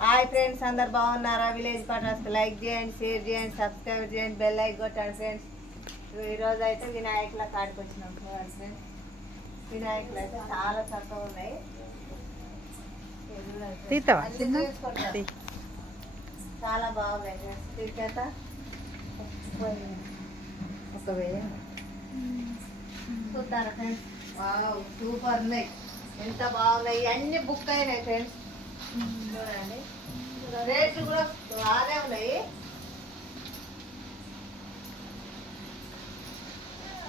Hi friends, అందరు బాగున్నారా? Village పటాస్కి like చేయండి, షేర్ చేయండి, సబ్స్క్రైబ్ చేయండి, బెల్ ఐకాన్ కొట్టండి ఫ్రెండ్స్. ఈరోజు అయితే వినాయకుల కాడికి వచ్చినాం ఫ్రెండ్స్. వినాయకులు అయితే చాలా చక్కగా ఉన్నాయి. చాలా బాగున్నాయి ఫ్రెండ్స్. తీసేత ఒకవేళ చూస్తారా ఫ్రెండ్స్? వావ్, సూపర్ ఉన్నాయి. ఎంత బాగున్నాయి. అన్ని బుక్ అయినాయి ఫ్రెండ్స్. చూడండి, రేట్లు కూడా బాగానే ఉన్నాయి.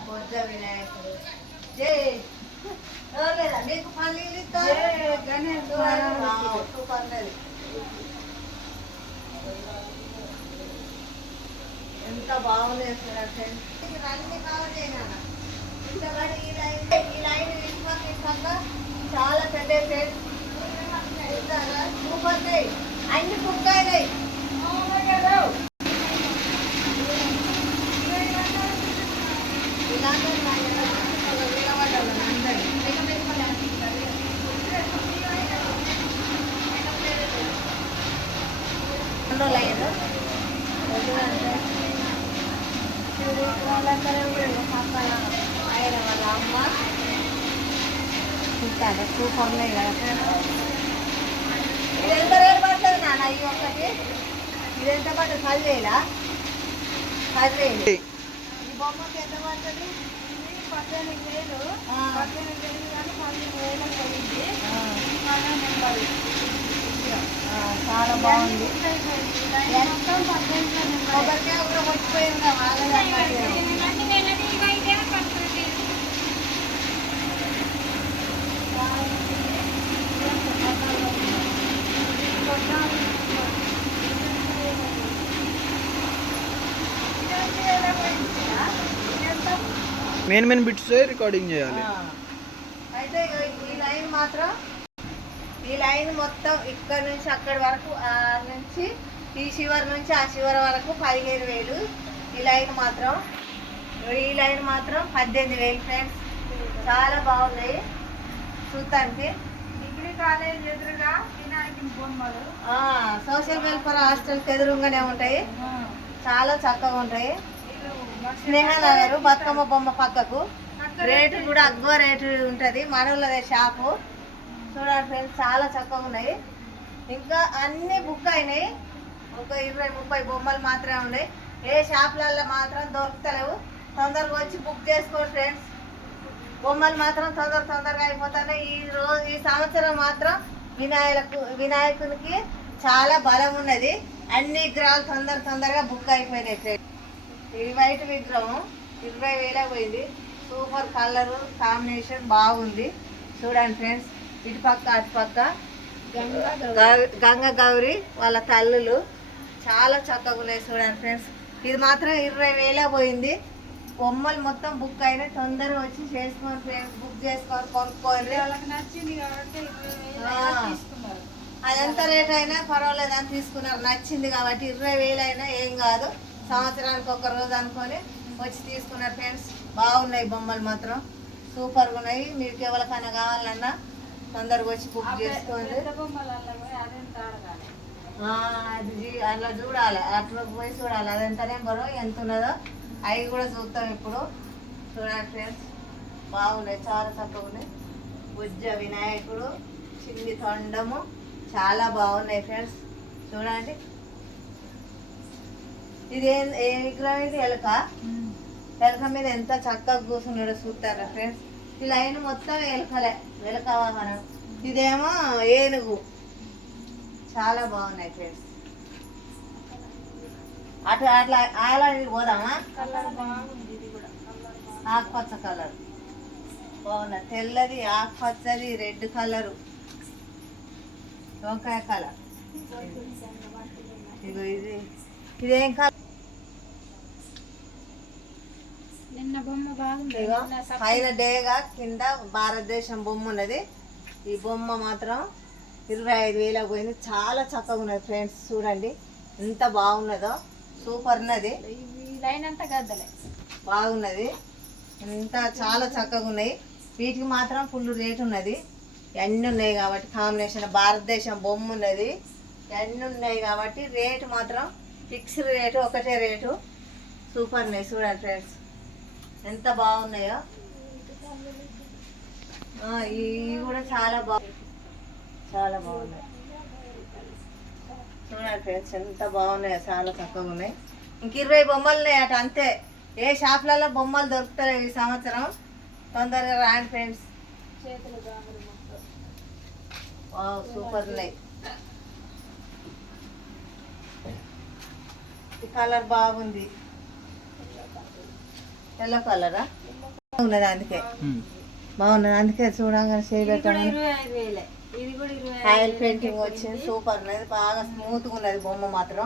బొజ్జ వినాయకుడు లేదా మీకు పల్లీలు సూపర్ ఉన్నది. ఎంత బాగున్నాయి ఫ్రెండ్స్. అన్ని కవర్ చేయనా ఈ లైన్ విశ్వాసంగా చాలా పెద్ద ఫ్రెండ్స్. సూపర్ అన్ని బుక్ అయినాయి. ఆయన వాళ్ళ అమ్మ చూస్తాను. సూపర్ ఉన్నాయి కదా. ఇది ఎంత రేటు పడుతుంది నాన్న? ఈ ఒక్కటి ఇది ఎంత పడుతుంది? 10,000. 10,000. ఈ బొమ్మకి ఎంత పడుతుంది? 18,000. 18,000 కానీ 15,000 పోయింది. చాలా బాగుంది. కొబ్బరికాయ కూడా వచ్చిపోయింది. మెయిన్ బిట్స్ రికార్డింగ్ చేయాలి. అయితే ఈ లైన్ మొత్తం ఇక్కడ నుంచి అక్కడి వరకు, నుంచి ఈ శివర్ నుంచి ఆ శివర్ వరకు 15,000. ఈ లైన్ మాత్రం 18,000 ఫ్రెండ్స్. చాలా బాగున్నాయి చూడటానికి. డిగ్రీ కాలేజ్ ఎదురుగా వినాయకుని బొమ్మలు, సోషల్ వెల్ఫేర్ హాస్టల్కి ఎదురుగానే ఉంటాయి. చాలా చక్కగా ఉంటాయి. స్నేహనగర్ బతుకమ్మ బొమ్మ పక్కకు. రేటు కూడా అగ్వ రేటు ఉంటుంది. మనోళ్ళదే షాపు. చూడండి ఫ్రెండ్స్, చాలా చక్కగా ఉన్నాయి. ఇంకా అన్ని బుక్ అయినాయి. ఒక 20-30 బొమ్మలు మాత్రమే ఉన్నాయి. ఏ షాపులలో మాత్రం దొరుకుతలేవు. తొందరగా వచ్చి బుక్ చేసుకోండి ఫ్రెండ్స్. బొమ్మలు మాత్రం తొందరగా అయిపోతున్నాయి. ఈ సంవత్సరం మాత్రం వినాయకునికి చాలా బలం ఉన్నది. అన్ని విగ్రహాలు తొందరగా బుక్ అయిపోయినాయి ఫ్రెండ్స్. ఈ వైట్ విగ్రహం 20,000 పోయింది. సూపర్ కలరు కాంబినేషన్ బాగుంది. చూడండి ఫ్రెండ్స్, ఇటు పక్క అటు పక్క గంగ గౌరి వాళ్ళ తల్లులు చాలా చక్కగా ఉన్నాయి. చూడండి ఫ్రెండ్స్, ఇది మాత్రం 20,000 పోయింది. బొమ్మలు మొత్తం బుక్ అయినాయి. తొందరగా వచ్చి చేసుకోండి ఫ్రెండ్స్. బుక్ చేసుకొని కొనుక్కోండి. అదెంత రేట్ అయినా పర్వాలేదు అని తీసుకున్నారు. నచ్చింది కాబట్టి 20,000 అయినా ఏం కాదు. సంవత్సరానికి ఒక రోజు అనుకొని వచ్చి తీసుకున్నారు ఫ్రెండ్స్. బాగున్నాయి బొమ్మలు మాత్రం సూపర్గా ఉన్నాయి. మీకు ఎవరికైనా కావాలన్నా తొందరగా వచ్చి బుక్ చేసుకోండి. అట్లా చూడాలి, అట్లా పోయి చూడాలి. అదెంత నెంబరు ఎంత ఉన్నదో అవి కూడా చూస్తాం ఇప్పుడు. చూడండి ఫ్రెండ్స్, బాగున్నాయి. చాలా చక్కగా ఉన్నాయి. బుజ్జ వినాయకుడు, చిన్ని తొండము చాలా బాగున్నాయి ఫ్రెండ్స్. చూడండి, ఇది ఏ విగ్రహం? ఇది ఎలక మీద ఎంత చక్కగా కూర్చున్నాడో చూస్తారా ఫ్రెండ్స్. ఈ లైన్ మొత్తం ఎలక వాహనం. ఇదేమో ఏనుగు. చాలా బాగున్నాయి ఫ్రెండ్స్. అట్లా పోదామా? ఆకుపచ్చ కలర్ బాగున్నది. తెల్లది, ఆకుపచ్చది, రెడ్ కలరు, వంకాయ కలర్. ఇగో ఇదేం కలర్? పైన డేగా కింద భారతదేశం బొమ్మ ఉన్నది. ఈ బొమ్మ మాత్రం 25,000 పోయింది. చాలా చక్కగా ఉన్నది ఫ్రెండ్స్. చూడండి ఎంత బాగున్నదో. సూపర్ ఉన్నది. బాగున్నది. ఎంత చాలా చక్కగా ఉన్నాయి. వీటికి మాత్రం ఫుల్ రేట్ ఉన్నది. అన్నీ ఉన్నాయి కాబట్టి కాంబినేషన్ భారతదేశం బొమ్మ ఉన్నది, అన్నీ ఉన్నాయి కాబట్టి రేటు మాత్రం ఫిక్స్డ్ రేటు, ఒకటే రేటు. సూపర్ ఉన్నాయి చూడండి ఫ్రెండ్స్, ఎంత బాగున్నాయో. ఇవి కూడా చాలా చాలా బాగున్నాయి చూడండి ఫ్రెండ్స్, ఎంత బాగున్నాయో, చాలా చక్కగా ఉన్నాయి. ఇంక 20 బొమ్మలు ఉన్నాయి అటు, అంతే. ఏ షాప్లలో బొమ్మలు దొరుకుతాయి ఈ సంవత్సరం, తొందరగా రాండి ఫ్రెండ్స్. సూపర్ ఉన్నాయి. ఈ కలర్ బాగుంది, ఎల్లో కలరా ఉన్నది, అందుకే బాగున్నది, అందుకే చూడంగానే చేయబెట్టాను. ఆయిల్ పెయింటింగ్ వచ్చింది, సూపర్ ఉన్నది, బాగా స్మూత్గా ఉన్నది. బొమ్మ మాత్రం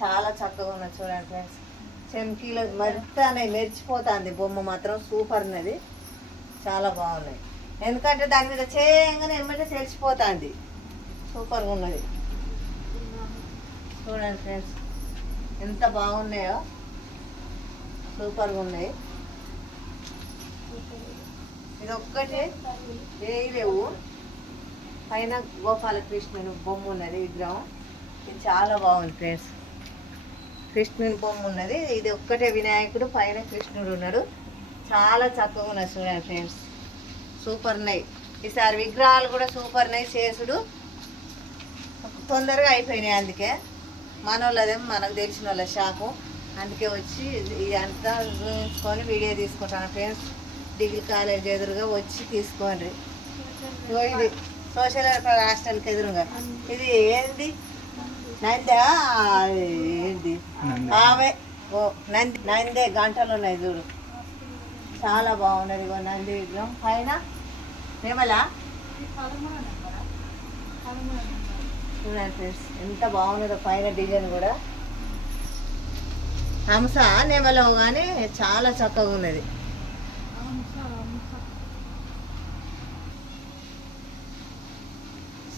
చాలా చక్కగా ఉన్నది చూడండి ఫ్రెండ్స్. చెంకీలో మరితానే మెరిచిపోతుంది బొమ్మ మాత్రం, సూపర్ ఉన్నది, చాలా బాగున్నాయి. ఎందుకంటే దాని మీద చేయగానే ఏమంటే తెలిసిపోతుంది, సూపర్గా ఉన్నది చూడండి ఫ్రెండ్స్, ఎంత బాగున్నాయో, సూపర్గా ఉన్నాయి. ఇది ఒక్కటే వేయలేవు. పైన గోపాలకృష్ణుని బొమ్మ ఉన్నది, విగ్రహం. ఇది చాలా బాగుంది ఫ్రెండ్స్, కృష్ణుని బొమ్మ ఉన్నది. ఇది ఒక్కటే వినాయకుడు, పైన కృష్ణుడు ఉన్నాడు, చాలా చక్కగా ఉన్నది చూడండి ఫ్రెండ్స్, సూపర్ ఉన్నాయి. ఈసారి విగ్రహాలు కూడా సూపర్ ఉన్నాయి, చేసుడు తొందరగా అయిపోయినాయి. అందుకే మనోళ్ళదేమో మనకు తెలిసిన వాళ్ళ షాపు, అందుకే వచ్చి ఇదంతా చూపించుకొని వీడియో తీసుకుంటాను ఫ్రెండ్స్. డిగ్రీ కాలేజ్ ఎదురుగా వచ్చి తీసుకోండి. ఇది సోషల్ వెల్ఫేర్ హాస్టల్కి ఎదురుగా. ఇది ఏంది నందే, ఏంది ఆమె నందే గంటలు ఉన్నాయి చూడు, చాలా బాగున్నది. ఇగో నంది విగ్రహం, పైన నెమల చూడండి ఫ్రెండ్స్, ఎంత బాగున్నదో పైన డిజైన్ కూడా. హంస నెమలో కానీ చాలా చక్కగా ఉన్నది.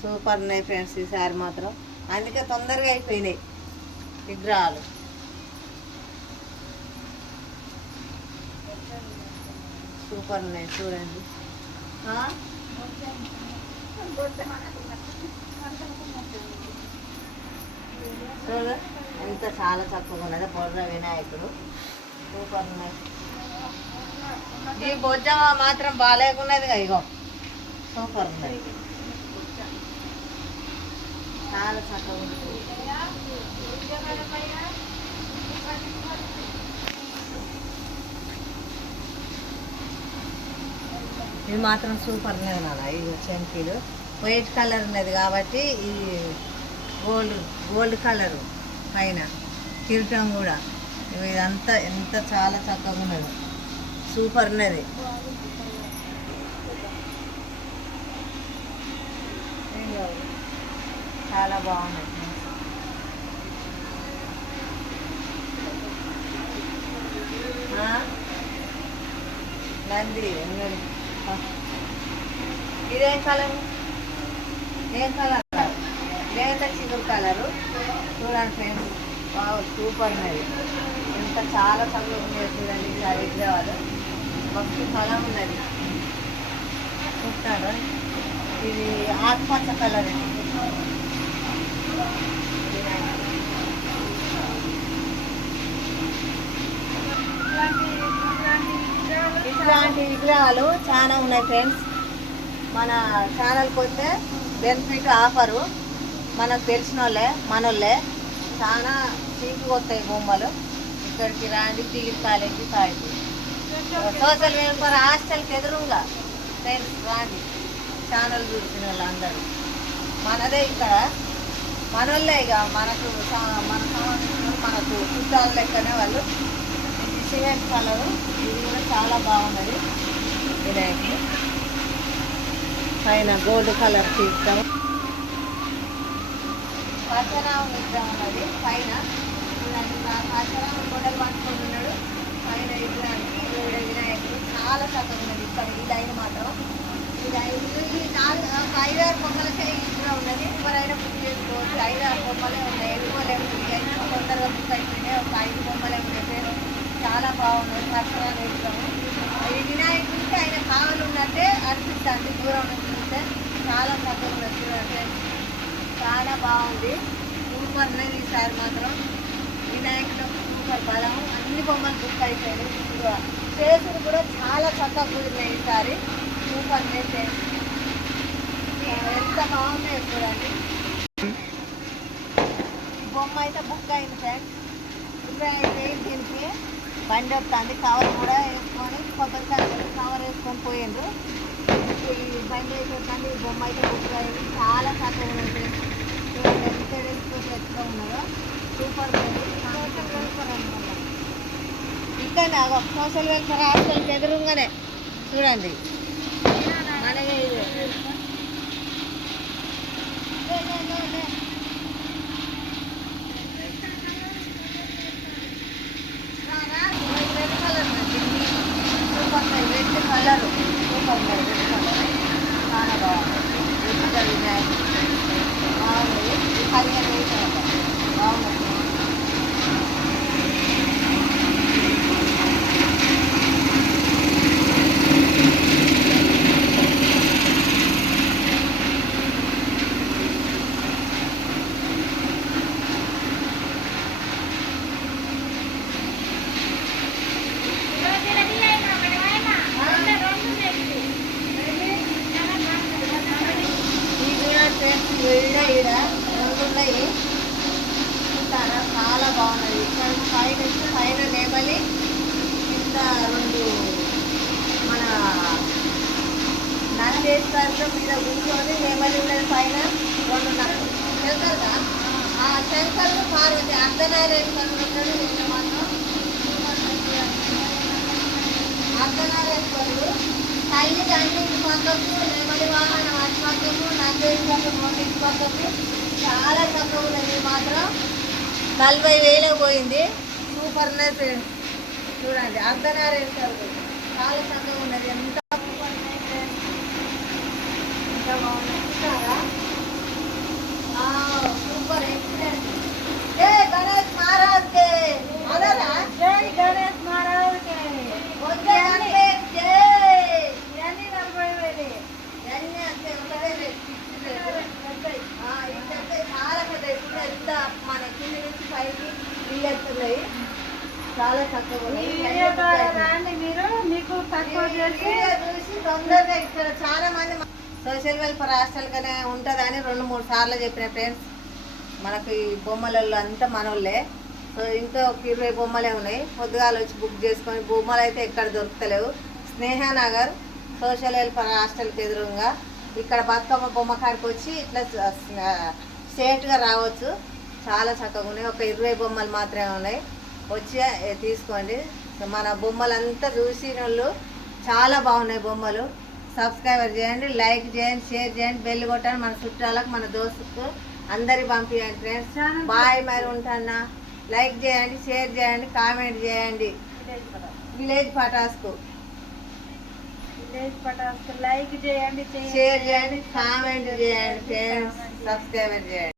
సూపర్ ఉన్నాయి ఫ్రెండ్స్ ఈసారి మాత్రం, అందుకే తొందరగా అయిపోయినాయి విగ్రహాలు. సూపర్ ఉన్నాయి చూడండి. చూడు ఎంత చాలా చక్కగా ఉన్నది. బొర్ర వినాయకుడు సూపర్ ఉన్నాయి. ఈ బొజ్జ మాత్రం బాగాలేకున్నది, ఇగో సూపర్ ఉన్నది, చాలా చక్కగా ఉంది. ఇది మాత్రం సూపర్ ఉన్నది నాన్న. ఇది చెంకీలు వైట్ కలర్ ఉన్నది కాబట్టి ఈ గోల్డ్ కలరు పైన కిరీటం కూడా, ఇదంతా ఎంత చాలా చక్కగా ఉన్నది, సూపర్ ఉన్నది. చాలా బాగున్నది. నంది ఉన్నది. ఇదేం కలరు, ఏం కలర్? లేత చిగురు కలరు చూడండి ఫ్రెండ్స్, బాగా సూపర్ ఉన్నది. ఎంత చాలా చక్కగా ఉన్నాయి చూడండి. ఈసారి విగ్రహాలు మస్తు ఫలం ఉన్నది చూస్తారా. ఇది ఆకుపచ్చ కలర్ అండి. ఇట్లాంటి విగ్రహాలు చాలా ఉన్నాయి ఫ్రెండ్స్. మన ఛానల్కి వస్తే బెనిఫిట్ ఆఫరు, మనకు తెలిసిన వాళ్ళే మనోళ్ళే, చాలా చీపుగా వస్తాయి బొమ్మలు. ఇక్కడికి రాండి, degree college college social welfare హాస్టల్కి ఎదురుగా ఫ్రెండ్స్ రాండి. ఛానల్ చూసిన వాళ్ళు అందరూ మనదే, ఇక్కడ మనోళ్ళే, ఇక మనకు మన మనకు చుట్టాల లెక్కనే వాళ్ళు. సిమెంట్ కలరు, ఇది కూడా చాలా బాగున్నది. వినాయకుడు పైన గోల్డ్ కలర్ తీస్తాము. పచ్చరామ విగ్రహం ఉన్నది పైన, పచ్చరామ గొడవలు పట్టుకొని ఉన్నాడు పైన విగ్రహానికి. వినాయకుడు చాలా చక్కగా ఉన్నది. ఇక్కడ ఈ లైన్ మాత్రం, ఈ లైన్ ఒక 5-6 బొమ్మలకే ఇక్కడ ఉన్నది. ఎవరైనా బుక్ చేసుకోవచ్చు. 5-6 బొమ్మలే ఉన్నాయి, ఎక్కువ లేవు. తొందరగా బుక్ అయిపోయినాయి, ఒక 5 బొమ్మలే ఉన్నాయి. చాలా బాగున్నది పచ్చరామ విగ్రహం. ఈ వినాయకుడికి ఆయన కావాలి ఉన్నట్టే అనిపిస్తుంది దూరం నుంచి చూస్తే. చాలా చక్కగా ఉన్నది, చాలా బాగుంది. సూపర్ ఉన్నది ఈసారి మాత్రం. వినాయకుడు సూపర్ బలం, అన్ని బొమ్మలు బుక్ అయిపోయాయి. చేసులు కూడా చాలా చక్కగా కుదిరినాయి ఈసారి. సూపర్ నేసే ఎంత బాగున్నాయి చూడండి. బొమ్మ అయితే బుక్ అయింది ఫ్రెండ్స్. 25 దీనికి బండి వస్తుంది. కవర్ కూడా వేసుకొని కొబ్బరికాయ కవర్ వేసుకొని పోయిండ్రు. ఈ బండి అయితే వస్తుంది. ఈ బొమ్మ అయితే బుక్ అయింది. చాలా చక్కగా ఉంది. చూడండి ఎంత వేసుకొని ఎట్లా ఉన్నదో సూపర్ ఉంది. సోషల్ వెల్ఫేర్ అనమాట. ఇక్కడ సోషల్ వెల్ఫేర్ హాస్టల్కి ఎదురుగానే చూడండి. మనమే ఇది red colour super red colour super red colour చాలా బాగుంది. బాగుంది. 15,000 బాగుంది. ఈడ రెండు ఉన్నాయి చూస్తారా, చాలా బాగున్నాయి. ఇక్కడ పైన నెమలి, కింద రెండు మన నందేశ్వరులు మీద కూర్చొని నెమలి ఉన్నది. పైన రెండు శంకరుగా శంకరులు పార్వతి అర్ధనారేశ్వరులు ఉన్నాడు. నిన్న మాత్రం అర్ధనారేశ్వరులు తల్లి తండ్రి పక్కకు, నెమలి వాహనం అటు పక్కకు, నందేశ్వరులు ఇటు పక్కకు చాలా తక్కువ ఉన్నది. మాత్రం 40,000 పోయింది. సూపర్ ఉన్నది చూడండి. అర్ధనారేశ్వరులు చాలా తక్కువ ఉన్నది. ఎంత ఎంత బాగుంది చూసారా. Super excellent. జై గణేష్ మహారాజ్ కే అదరా, జై గణేష్ మహారాజ్ కే వచ్చే గణేష్ జై. ఇవన్నీ 40,000 ఇవన్నీ అంతే ఒకటే చాలా పెద్ద. ఇప్పుడు ఎంత మన కింది నుంచి పైకి వీళ్ళెత్తున్నాయి. చాలా తక్కువ మీరు మీకు తక్కువ చేసి చూసి తొందరగా ఇక్కడ చాలా మంది సోషల్ వెల్ఫేర్ హాస్టల్గానే ఉంటుందని 2-3 సార్లు చెప్పిన ఫ్రెండ్స్. మనకు ఈ బొమ్మలలో అంతా మనోళ్ళే. సో ఇంకా ఒక 20 బొమ్మలే ఉన్నాయి. పొద్దుగాలు వచ్చి బుక్ చేసుకొని బొమ్మలు అయితే ఎక్కడ దొరుకుతలేవు. స్నేహనగర్ సోషల్ వెల్ఫేర్ హాస్టల్కి ఎదురుగా ఇక్కడ బతుకమ్మ బొమ్మ కాడికి వచ్చి ఇట్లా స్ట్రేట్గా రావచ్చు. చాలా చక్కగా ఉన్నాయి. ఒక 20 బొమ్మలు మాత్రమే ఉన్నాయి. వచ్చి తీసుకోండి. మన బొమ్మలంతా చూసిన వాళ్ళు చాలా బాగున్నాయి బొమ్మలు. సబ్స్క్రైబర్ చేయండి, లైక్ చేయండి, షేర్ చేయండి, బెల్ కొట్టండి. మన చుట్టాలకు, మన దోస్తుకు అందరికి పంపించండి ఫ్రెండ్స్. బాయ్. మరి ఉంటానా. లైక్ చేయండి, షేర్ చేయండి, కామెంట్ చేయండి. విలేజ్ పటాస్కు లైక్ చేయండి, షేర్ చేయండి, కామెంట్ చేయండి ఫ్రెండ్స్. సబ్స్క్రైబర్ చేయండి.